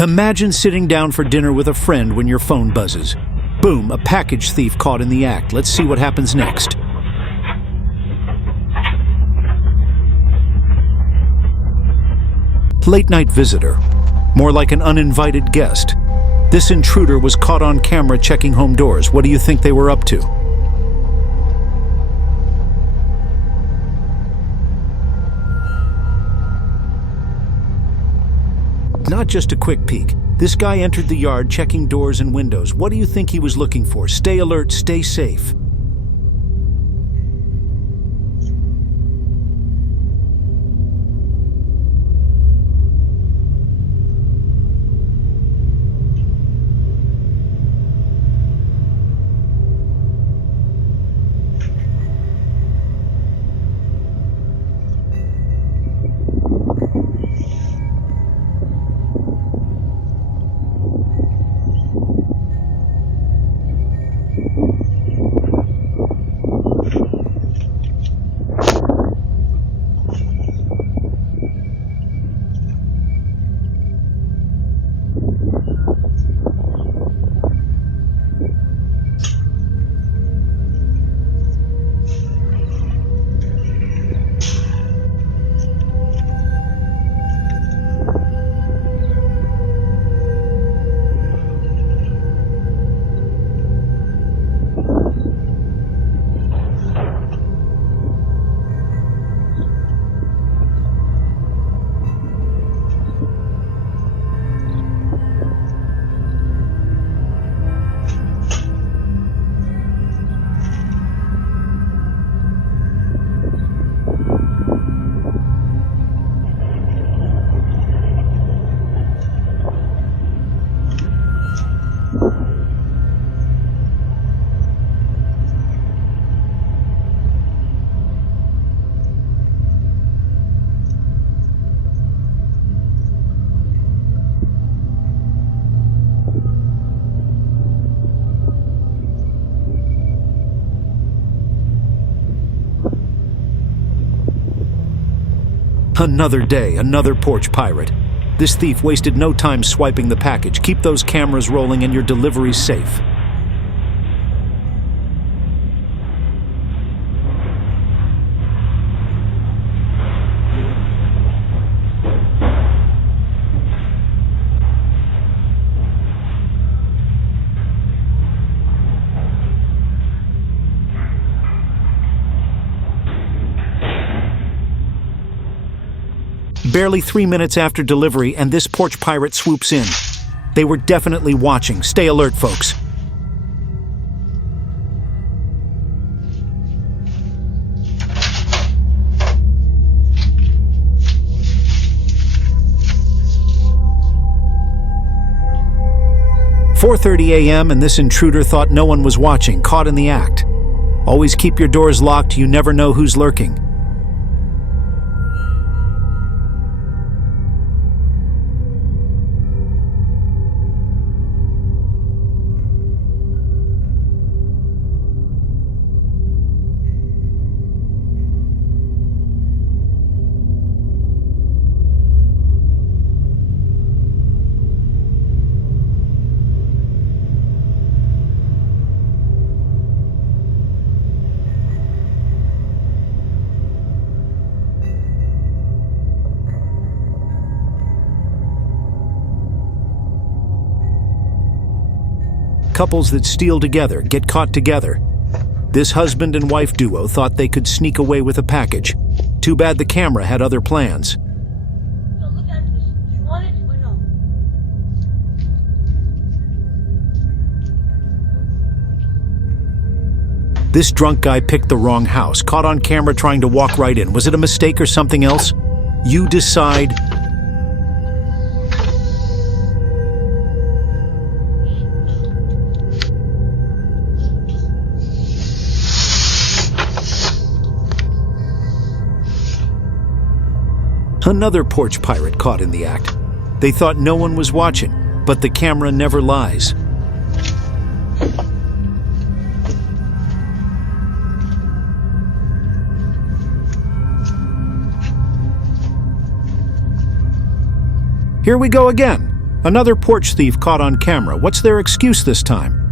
Imagine sitting down for dinner with a friend when your phone buzzes. Boom, a package thief caught in the act. Let's see what happens next. Late night visitor. More like an uninvited guest. This intruder was caught on camera checking home doors. What do you think they were up to? Not just a quick peek. This guy entered the yard checking doors and windows. What do you think he was looking for? Stay alert, stay safe. Another day, another porch pirate. This thief wasted no time swiping the package. Keep those cameras rolling and your delivery's safe. Barely 3 minutes after delivery, and this porch pirate swoops in. They were definitely watching. Stay alert, folks. "4:30 a.m. and this intruder thought no one was watching, caught in the act. Always keep your doors locked. You never know who's lurking." Couples that steal together get caught together. This husband and wife duo thought they could sneak away with a package. Too bad the camera had other plans. So look at this. Do you want it or no? This drunk guy picked the wrong house, caught on camera trying to walk right in. Was it a mistake or something else? You decide. Another porch pirate caught in the act. They thought no one was watching, but the camera never lies. Here we go again. Another porch thief caught on camera. What's their excuse this time?